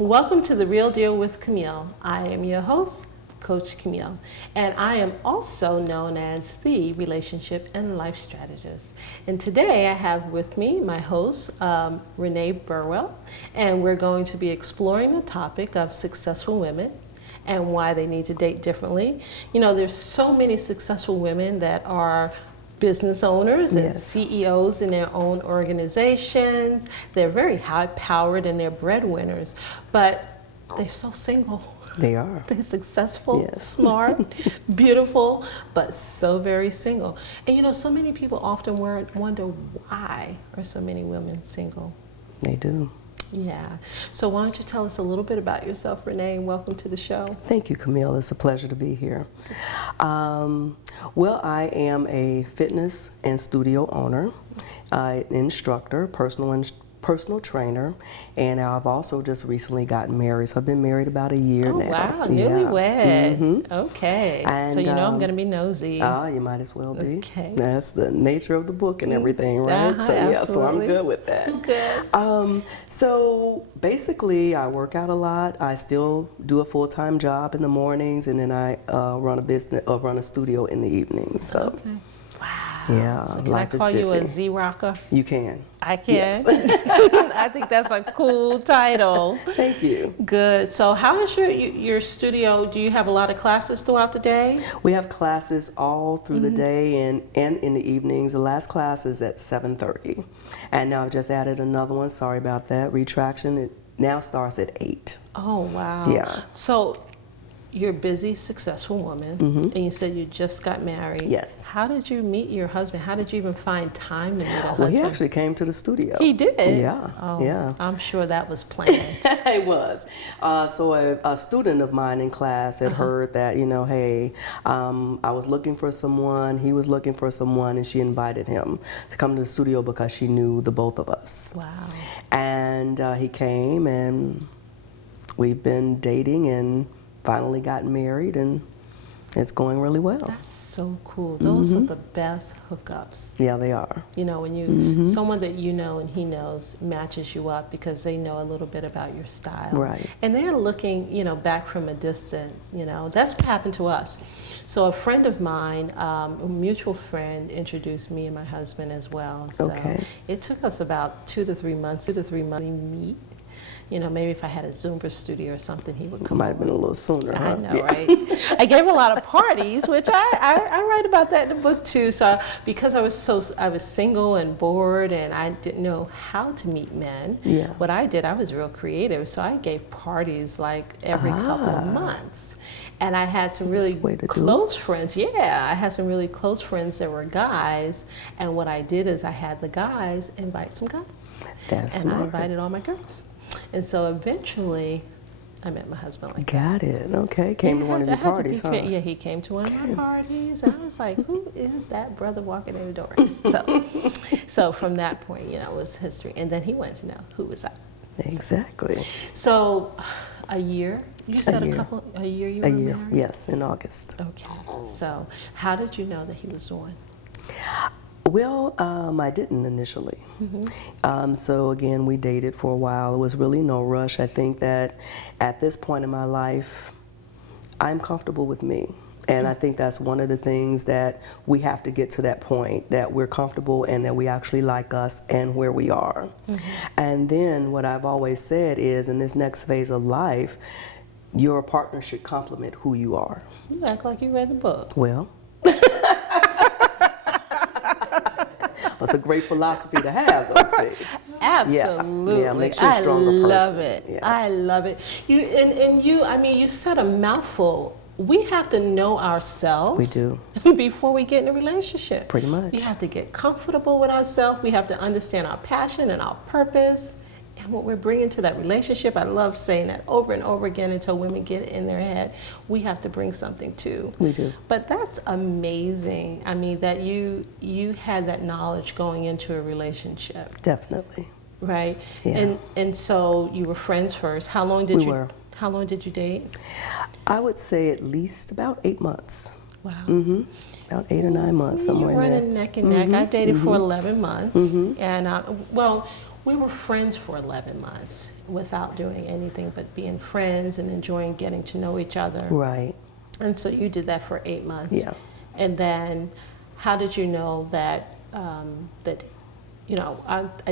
Welcome to The Real Deal with Camille. I am your host, Coach Camille, and I am also known as the Relationship and Life Strategist. And today I have with me my host, Renee Burwell, and we're going to be exploring the topic of successful women and why they need to date differently. You know, there's so many successful women that are business owners and CEOs in their own organizations. They're very high-powered and they're breadwinners, but they're so single. They are. They're successful, smart, beautiful, but so very single. And you know, so many people often wonder why are so many women single? They do. Yeah. So why don't you tell us a little bit about yourself, Renee, and welcome to the show. Thank you, Camille. It's a pleasure to be here. Well, I am a fitness and studio owner, an instructor, personal trainer, and I've also just recently gotten married. So I've been married about a year now. Wow, newlywed. Okay. And, so you know I'm going to be nosy. You might as well be. Okay. That's the nature of the book and everything, right? So yeah, so I'm good with that. Good. So basically, I work out a lot. I still do a full-time job in the mornings, and then I run a studio in the evenings. So. Okay. Wow. Yeah, so can I call you a Z-Rocker? You can. I can? Yes. I think that's a cool title. Thank you. Good. So how is your studio? Do you have a lot of classes throughout the day? We have classes all through the day and in the evenings. The last class is at 7:30. And now I've just added another one. Sorry about that. Retraction. It now starts at 8. Oh, wow. Yeah. So you're a busy, successful woman, and you said you just got married. Yes. How did you meet your husband? How did you even find time to meet a husband? Well, he actually came to the studio. He did? Yeah. Oh, yeah. I'm sure that was planned. It was. So a student of mine in class had heard that, you know, hey, I was looking for someone, he was looking for someone, and she invited him to come to the studio because she knew the both of us. Wow. And he came, and we've been dating and finally got married, and it's going really well. That's so cool. Those are the best hookups. Yeah, they are. You know, when you someone that you know and he knows matches you up because they know a little bit about your style. Right. And they're looking, you know, back from a distance, you know. That's what happened to us. So a friend of mine, a mutual friend, introduced me and my husband as well. So it took us about 2 to 3 months to meet. You know, maybe if I had a Zumba studio or something, he would come. Might have been a little sooner, huh? I know, right? I gave a lot of parties, which I write about that in the book too. So because I was single and bored, and I didn't know how to meet men. Yeah. What I did, I was real creative. So I gave parties like every couple of months. And I had some really close friends. Yeah, I had some really close friends that were guys. And what I did is I had the guys invite some guys. That's smart. I invited all my girls. And so eventually, I met my husband like that. Got it. Okay. Came to one of your parties, huh? Yeah, he came to one of my parties. And I was like, who is that brother walking in the door? So from that point, you know, it was history. And then he wanted to know, who was I? Exactly. So a year? You said a year you were married? Yes, in August. Okay. So how did you know that he was the one? Well, I didn't initially. So again, we dated for a while. It was really no rush. I think that at this point in my life, I'm comfortable with me. And I think that's one of the things that we have to get to that point, that we're comfortable and that we actually like us and where we are. And then what I've always said is, in this next phase of life, your partner should complement who you are. You act like you read the book. Well. It's a great philosophy to have, though, see. Absolutely. Yeah, makes you a stronger person. I love it. Yeah. I love it. You said a mouthful. We have to know ourselves. We do. Before we get in a relationship. Pretty much. We have to get comfortable with ourselves. We have to understand our passion and our purpose and what we're bringing to that relationship. I love saying that over and over again until women get it in their head. We have to bring something too. We do. But that's amazing. I mean, that you had that knowledge going into a relationship. Definitely. Right? Yeah. And so you were friends first. How long did you date? I would say at least about 8 months. Wow. About 8 or 9 months, somewhere in there. You're running neck and neck. I dated for 11 months. And we were friends for 11 months without doing anything but being friends and enjoying getting to know each other. Right. And so you did that for 8 months. Yeah. And then how did you know that, I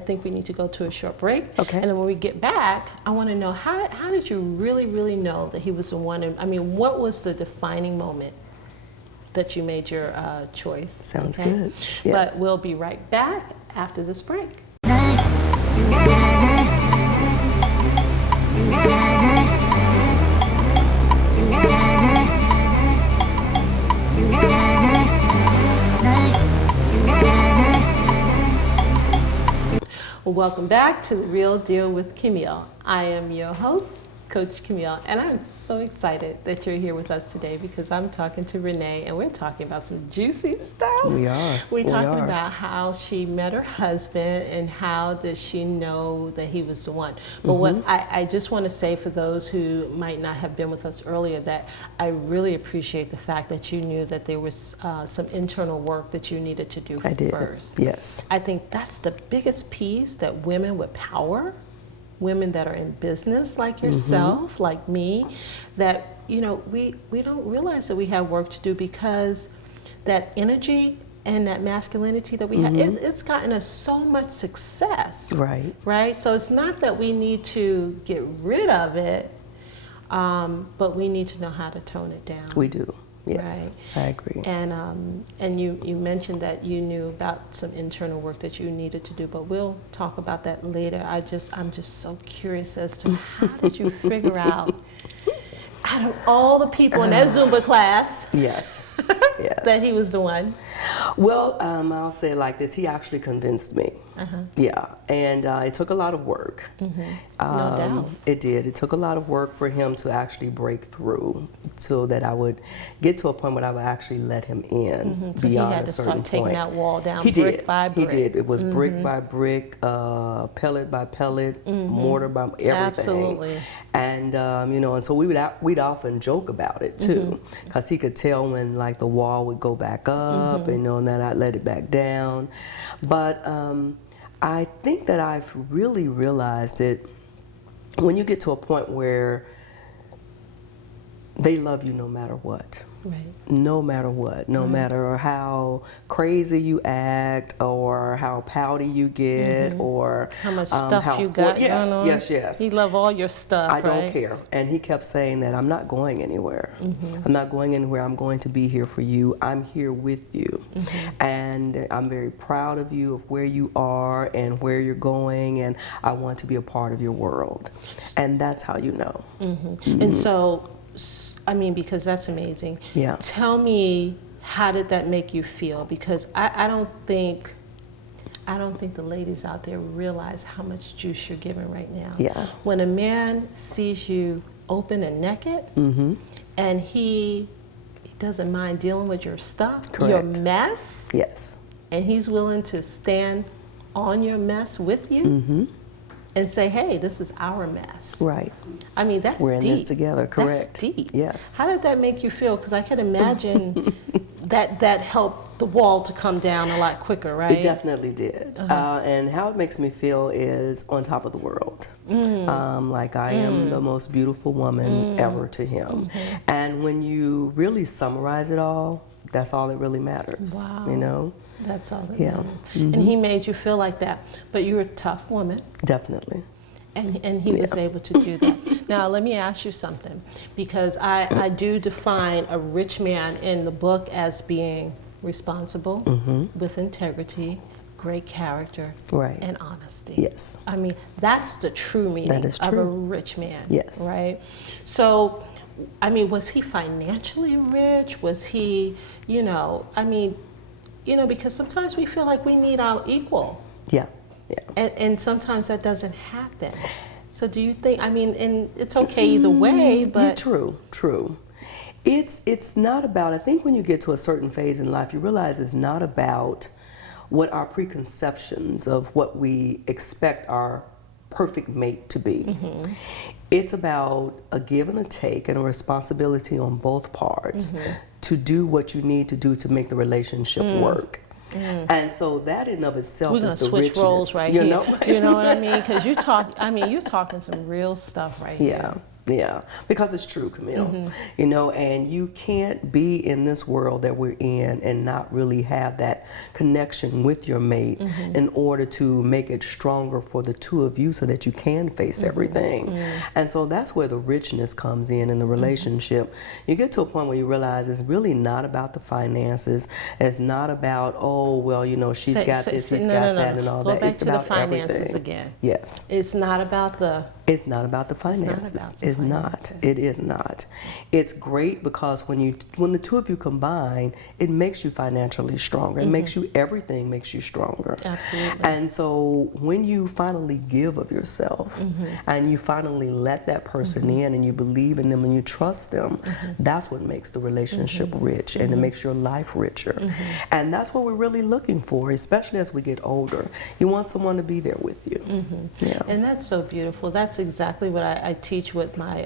think we need to go to a short break. Okay. And then when we get back, I want to know, how did you really, really know that he was the one? And, I mean, what was the defining moment that you made your choice? Sounds good. Yes. But we'll be right back after this break. Welcome back to The Real Deal with Camille. I am your host, Coach Camille, and I'm so excited that you're here with us today because I'm talking to Renee and we're talking about some juicy stuff. We are. We're talking about how she met her husband and how did she know that he was the one. But what I just want to say for those who might not have been with us earlier, that I really appreciate the fact that you knew that there was some internal work that you needed to do I did. first. Yes. I think that's the biggest piece that women with power, women that are in business like yourself, like me, that we don't realize that we have work to do because that energy and that masculinity that we have, it's gotten us so much success. Right? So it's not that we need to get rid of it, but we need to know how to tone it down. We do. Yes, right? I agree. And you mentioned that you knew about some internal work that you needed to do, but we'll talk about that later. I'm just so curious as to how did you figure out of all the people in that Zumba class, yes, that he was the one? Well, I'll say it like this: he actually convinced me. Yeah, and it took a lot of work. No doubt. It did. It took a lot of work for him to actually break through, so that I would get to a point where I would actually let him in So beyond he had a to certain start taking point. that wall down He brick did. by brick. He did. It was brick by brick, pellet by pellet, mortar by everything. Absolutely. And and so we'd often joke about it too, because he could tell when like the wall would go back up, and then I'd let it back down. But I think that I've really realized it when you get to a point where they love you no matter what. Right. No matter what, no matter how crazy you act or how pouty you get or how much stuff you got going on. Yes. He love all your stuff, I don't right? care. And he kept saying that I'm not going anywhere. I'm not going anywhere. I'm going to be here for you. I'm here with you. And I'm very proud of you, of where you are and where you're going, and I want to be a part of your world. And that's how you know. And so, I mean, because that's amazing. Yeah. Tell me, how did that make you feel? Because I don't think the ladies out there realize how much juice you're giving right now. Yeah. When a man sees you open and naked, and he doesn't mind dealing with your stuff, your mess, Yes. and he's willing to stand on your mess with you, and say, hey, this is our mess. Right. I mean, that's deep. We're in this together, correct. That's deep. Yes. How did that make you feel? Because I can imagine that helped the wall to come down a lot quicker, right? It definitely did. And how it makes me feel is on top of the world. Like I am the most beautiful woman ever to him. And when you really summarize it all, that's all that really matters. Wow. You know? That's all that matters. And he made you feel like that. But you're a tough woman. Definitely. And he was able to do that. Now, let me ask you something, because I do define a rich man in the book as being responsible, with integrity, great character, and honesty. Yes. I mean, that's the true meaning of a rich man. Yes. Right? So, I mean, was he financially rich? Was he, because sometimes we feel like we need our equal. Yeah. And sometimes that doesn't happen. So do you think, and it's okay either way, but... Yeah, true. It's not about, I think when you get to a certain phase in life, you realize it's not about what our preconceptions of what we expect our perfect mate to be. It's about a give and a take and a responsibility on both parts to do what you need to do to make the relationship work. And so that in of itself We're gonna is the switch richness. roles right you here. know? You know what I mean? Because you're talking some real stuff right here. Yeah, because it's true, Camille. You know, and you can't be in this world that we're in and not really have that connection with your mate in order to make it stronger for the two of you so that you can face everything. And so that's where the richness comes in the relationship. You get to a point where you realize it's really not about the finances. It's not about, oh, well, you know, she's got this, he's got that, and all that. It's about finances everything. Again. Yes. It's not about the... It's not about the finances. It's not. It is not. It's great because when the two of you combine, it makes you financially stronger. It makes you, everything makes you stronger. Absolutely. And so when you finally give of yourself and you finally let that person in and you believe in them and you trust them, that's what makes the relationship rich, and it makes your life richer. And that's what we're really looking for, especially as we get older. You want someone to be there with you. Yeah. And that's so beautiful. That's exactly what I teach with my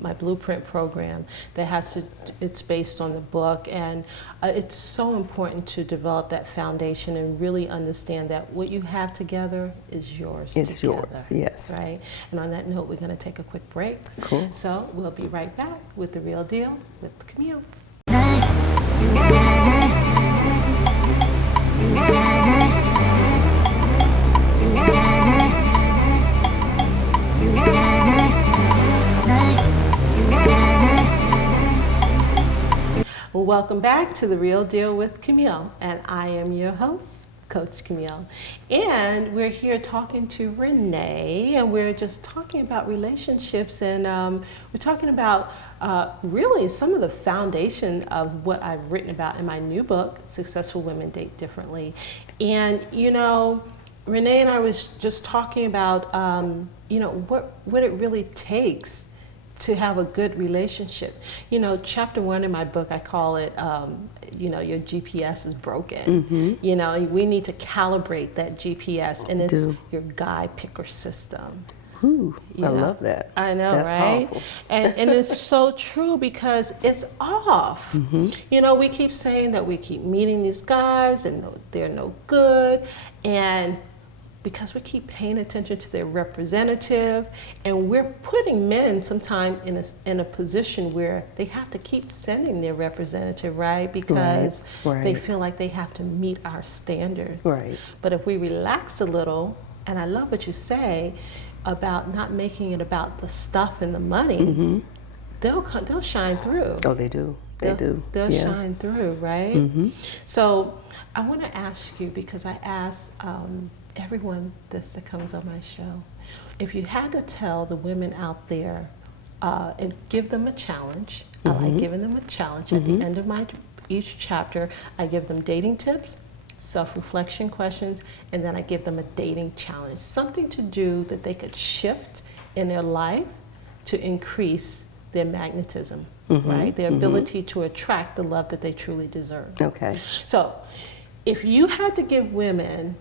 my Blueprint program. It's based on the book, and it's so important to develop that foundation and really understand that what you have together is yours. It's together, yours, yes. Right. And on that note, we're going to take a quick break. Cool. So we'll be right back with The Real Deal with Camille. Welcome back to The Real Deal with Camille, and I am your host, Coach Camille. And we're here talking to Renee, and we're just talking about relationships, and we're talking about really some of the foundation of what I've written about in my new book, Successful Women Date Differently. And, you know, Renee and I was just talking about, you know, what it really takes to have a good relationship. You know, chapter 1 in my book, I call it, you know, your GPS is broken. You know, we need to calibrate that GPS, and it's your guy picker system. Ooh, I know? love that. I know, that's right? Powerful. And it's so true because it's off. You know, we keep saying that we keep meeting these guys and they're no good, and because we keep paying attention to their representative, and we're putting men sometimes in a position where they have to keep sending their representative, right? Because they feel like they have to meet our standards. Right. But if we relax a little, and I love what you say about not making it about the stuff and the money, they'll shine through. Oh, they do. They'll shine through, right? So I want to ask you, because I ask everyone that comes on my show, if you had to tell the women out there and give them a challenge, I like giving them a challenge at the end of each chapter. I give them dating tips, self-reflection questions, and then I give them a dating challenge, something to do that they could shift in their life to increase their magnetism, right? Their ability to attract the love that they truly deserve. Okay. So if you had to give women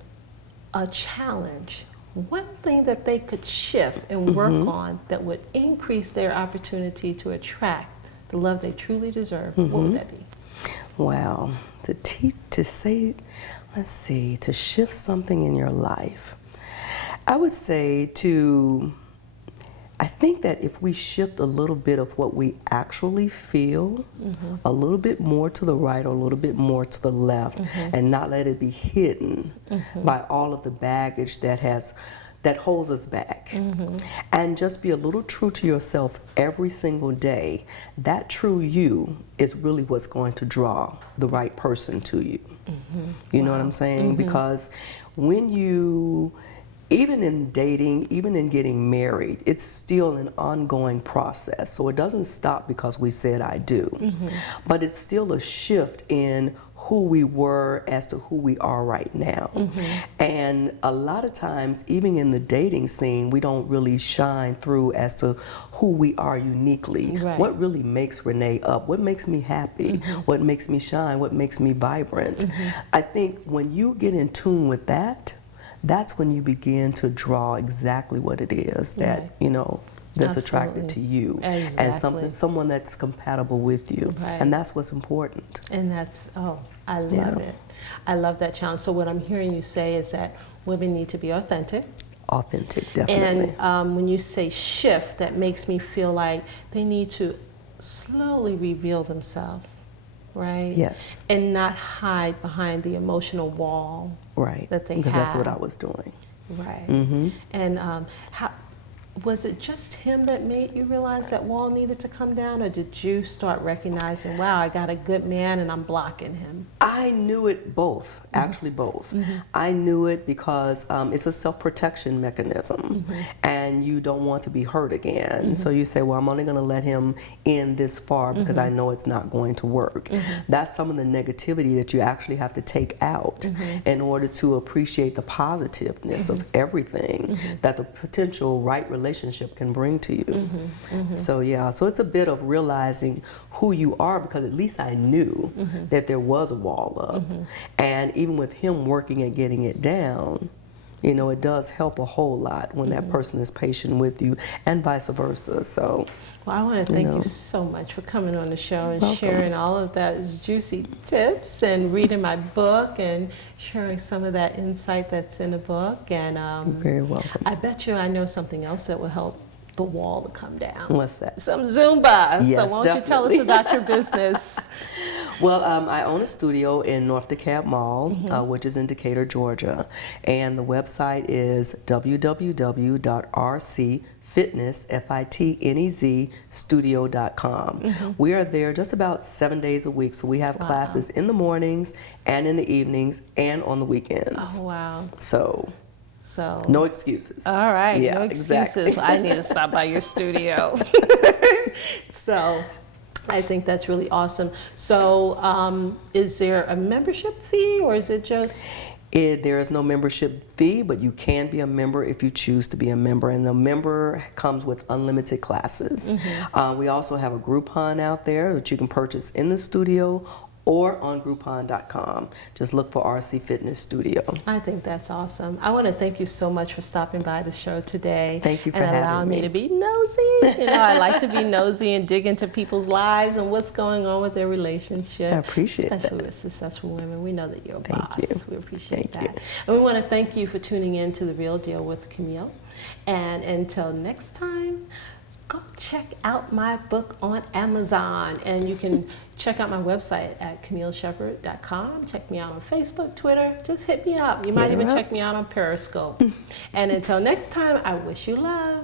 a challenge, one thing that they could shift and work on that would increase their opportunity to attract the love they truly deserve, what would that be? Wow. To shift something in your life, I would say I think that if we shift a little bit of what we actually feel, a little bit more to the right or a little bit more to the left, and not let it be hidden by all of the baggage that holds us back, and just be a little true to yourself every single day, that true you is really what's going to draw the right person to you. You know what I'm saying? Because when you, even in dating, even in getting married, it's still an ongoing process. So it doesn't stop because we said I do. But it's still a shift in who we were as to who we are right now. And a lot of times, even in the dating scene, we don't really shine through as to who we are uniquely. What really makes Renee up? What makes me happy? What makes me shine? What makes me vibrant? I think when you get in tune with that, that's when you begin to draw exactly what it is that, you know, that's Absolutely. attracted to you, Exactly. and someone that's compatible with you, Right. and that's what's important. And that's, oh, I love Yeah. it. I love that challenge. So what I'm hearing you say is that women need to be authentic. Authentic, definitely. And when you say shift, that makes me feel like they need to slowly reveal themselves, right? Yes. And not hide behind the emotional wall Right. that they Because have. that's what I was doing. Right. Mm-hmm. And how was it just him that made you realize that wall needed to come down, or did you start recognizing, wow, I got a good man and I'm blocking him? I knew it both, actually both. I knew it because it's a self-protection mechanism, and you don't want to be hurt again. So you say, well, I'm only going to let him in this far because I know it's not going to work. That's some of the negativity that you actually have to take out in order to appreciate the positiveness of everything that the potential right relationship can bring to you. So yeah, so it's a bit of realizing who you are, because at least I knew that there was a wall up. And even with him working at getting it down, you know, it does help a whole lot when that person is patient with you, and vice versa. So, well, I want to thank you so much for coming on the show and Welcome. sharing all of those juicy tips, and reading my book and sharing some of that insight that's in the book. And you're very welcome. I bet you I know something else that will help the wall to come down. What's that? Some Zumba. Yes, so why don't you tell us definitely. about your business? Well, I own a studio in North DeKalb Mall, which is in Decatur, Georgia, and the website is www.rcfitness.studio.com. We are there just about 7 days a week, so we have classes in the mornings and in the evenings and on the weekends. Oh, wow. So So no excuses. all right, Yeah, no excuses. exactly. Well, I need to stop by your studio. So I think that's really awesome. So is there a membership fee, or is it just? There is no membership fee, but you can be a member if you choose to be a member, and the member comes with unlimited classes. We also have a Groupon out there that you can purchase in the studio or on Groupon.com. Just look for RC Fitness Studio. I think that's awesome. I want to thank you so much for stopping by the show today. Thank you for and having allowing me me to be nosy. You know, I like to be nosy and dig into people's lives and what's going on with their relationship. I appreciate that. Especially with successful women. We know that you're a Thank boss. you. We appreciate Thank that. you. And we want to thank you for tuning in to The Real Deal with Camille. And until next time, go check out my book on Amazon, and you can check out my website at CamilleSheppard.com. Check me out on Facebook, Twitter. Just hit me up. You might even check me out on Periscope. And until next time, I wish you love.